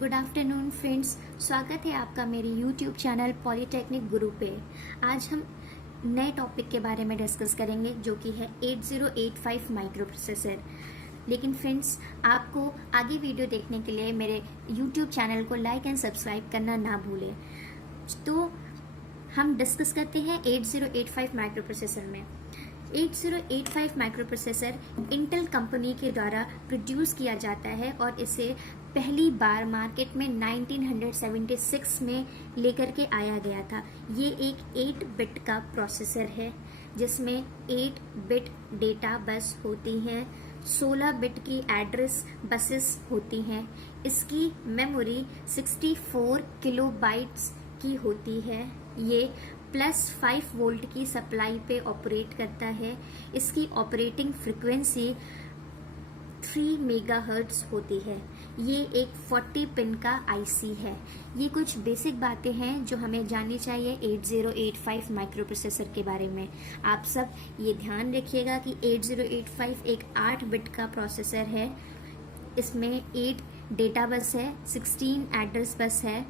Good afternoon friends, स्वागत है आपका मेरे यूट्यूब चैनल पॉलीटेक्निक गुरु पे। आज हम नए टॉपिक के बारे में डिस्कस करेंगे जो कि है 8085 माइक्रो प्रोसेसर। लेकिन फ्रेंड्स, आपको आगे वीडियो देखने के लिए मेरे यूट्यूब चैनल को लाइक एंड सब्सक्राइब करना ना भूलें। तो हम डिस्कस करते हैं 8085 माइक्रो प्रोसेसर में। 8085 माइक्रो प्रोसेसर इंटेल कंपनी के द्वारा प्रोड्यूस किया जाता है और इसे पहली बार मार्केट में 1976 में लेकर के आया गया था। ये एक 8 बिट का प्रोसेसर है जिसमें 8 बिट डेटा बस होती हैं, 16 बिट की एड्रेस बसेस होती हैं। इसकी मेमोरी 64 किलोबाइट्स की होती है। ये +5 वोल्ट की सप्लाई पे ऑपरेट करता है। इसकी ऑपरेटिंग फ्रिक्वेंसी 3 मेगाहर्ट्ज होती है। ये एक 40 पिन का आईसी है। ये कुछ बेसिक बातें हैं जो हमें जाननी चाहिए 8085 माइक्रो प्रोसेसर के बारे में। आप सब ये ध्यान रखिएगा कि 8085 एक 8 बिट का प्रोसेसर है। इसमें 8 डेटा बस है, 16 एड्रेस बस है,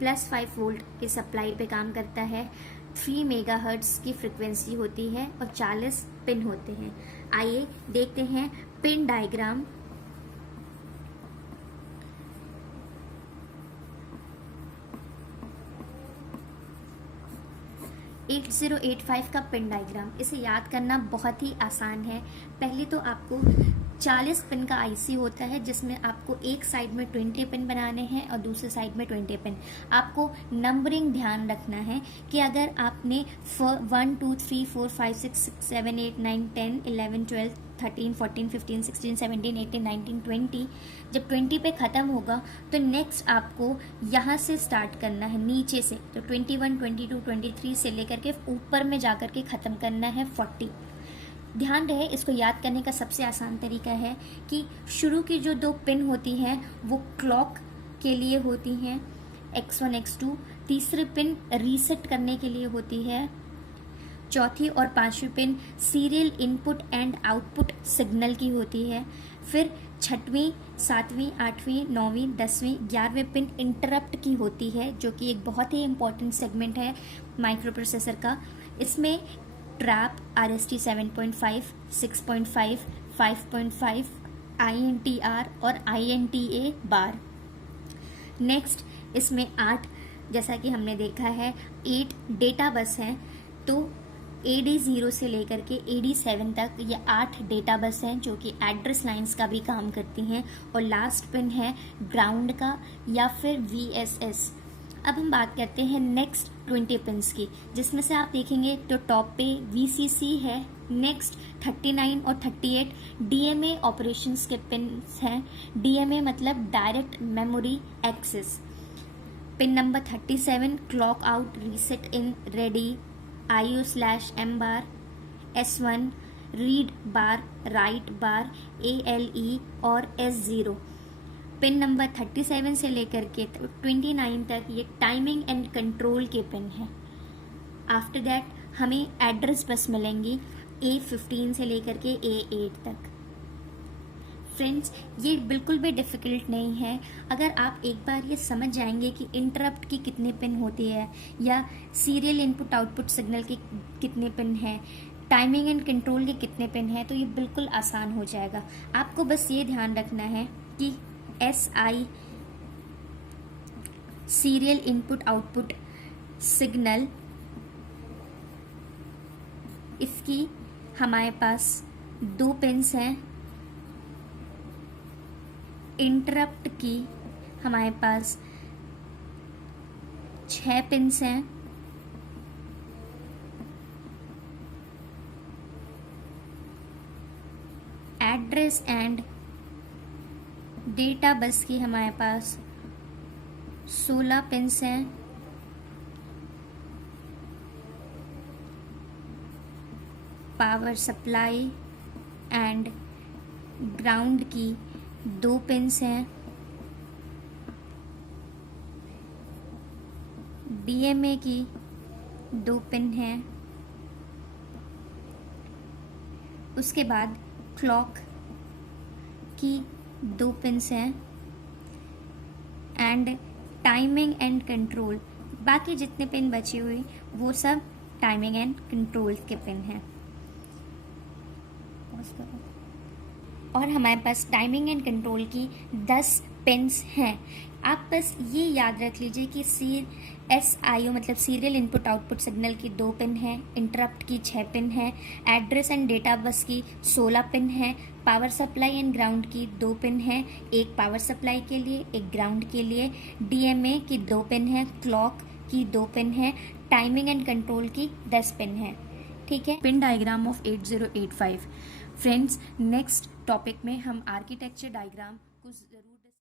+5 वोल्ट की सप्लाई पे काम करता है, 3 मेगाहर्ट्ज की फ्रिक्वेंसी होती है और 40 पिन होते हैं। आइए देखते हैं पिन डायग्राम। एट 8085 का पिन डायग्राम, इसे याद करना बहुत ही आसान है। पहले तो आपको 40 पिन का आईसी होता है जिसमें आपको एक साइड में 20 पिन बनाने हैं और दूसरे साइड में 20 पिन। आपको नंबरिंग ध्यान रखना है कि अगर आपने 1 2 3 4 5 6 7 8 9 10 11 12 13 14 15 16 17 18 19 20, जब 20 पे ख़त्म होगा तो नेक्स्ट आपको यहाँ से स्टार्ट करना है नीचे से। तो 21 22 23 से लेकर के ऊपर में जाकर के ख़त्म करना है 40। ध्यान रहे, इसको याद करने का सबसे आसान तरीका है कि शुरू की जो 2 पिन होती हैं वो क्लॉक के लिए होती हैं, X1 X2। तीसरी पिन रीसेट करने के लिए होती है। चौथी और 5वीं pin serial input and output signal की होती है। फिर 6वीं 7वीं 8वीं 9वीं 10वीं 11वीं पिन इंटरप्ट की होती है, जो कि एक बहुत ही इम्पोर्टेंट सेगमेंट है माइक्रो प्रोसेसर का। इसमें ट्रैप, RST 7.5, 6.5, 5.5, INTR और INTA बार। नेक्स्ट इसमें 8, जैसा कि हमने देखा है 8 डेटा बस हैं। तो AD0 से लेकर के AD7 तक ये 8 डेटा बस हैं जो कि एड्रेस लाइंस का भी काम करती हैं। और लास्ट पिन है ग्राउंड का या फिर VSS। अब हम बात करते हैं नेक्स्ट 20 पिन्स की, जिसमें से आप देखेंगे तो टॉप पे VCC है। नेक्स्ट 39 और 38 DMA ऑपरेशंस के पिन्स हैं। DMA मतलब direct memory access. Pin number 37 clock out, reset in, ready, IO/M bar, S1 read bar, write bar, ALE और S0। पिन नंबर 37 से लेकर के 29 तक ये टाइमिंग एंड कंट्रोल के पिन हैं। आफ्टर दैट हमें एड्रेस बस मिलेंगी A15 से लेकर के A8 तक। फ्रेंड्स, ये बिल्कुल भी डिफ़िकल्ट नहीं है। अगर आप एक बार ये समझ जाएंगे कि इंटरप्ट की कितने पिन होती है या सीरियल इनपुट आउटपुट सिग्नल के कितने पिन हैं, टाइमिंग एंड कंट्रोल के कितने पिन हैं, तो ये बिल्कुल आसान हो जाएगा। आपको बस ये ध्यान रखना है कि SI serial input output signal, इसकी हमारे पास 2 पिन्स हैं। इंटरप्ट की हमारे पास 6 पिन्स हैं। एड्रेस एंड डेटा बस की हमारे पास 16 पिन्स हैं। पावर सप्लाई एंड ग्राउंड की 2 पिन्स हैं। DMA की 2 पिन हैं। उसके बाद क्लॉक की 2 पिन्स हैं एंड टाइमिंग एंड कंट्रोल। बाकी जितने पिन बचे हुए वो सब टाइमिंग एंड कंट्रोल के पिन हैं। और हमारे पास टाइमिंग एंड कंट्रोल की 10 पिन्स हैं। आप बस ये याद रख लीजिए कि SIO मतलब सीरियल इनपुट आउटपुट सिग्नल की 2 पिन है, इंटरप्ट की 6 पिन है, एड्रेस एंड डेटा बस की 16 पिन है, पावर सप्लाई एंड ग्राउंड की 2 पिन है, एक पावर सप्लाई के लिए एक ग्राउंड के लिए, DMA की 2 पिन है, क्लॉक की 2 पिन है, टाइमिंग एंड कंट्रोल की 10 पिन है। ठीक है, pin diagram of 8085। Friends, next topic में हम आर्किटेक्चर डायग्राम को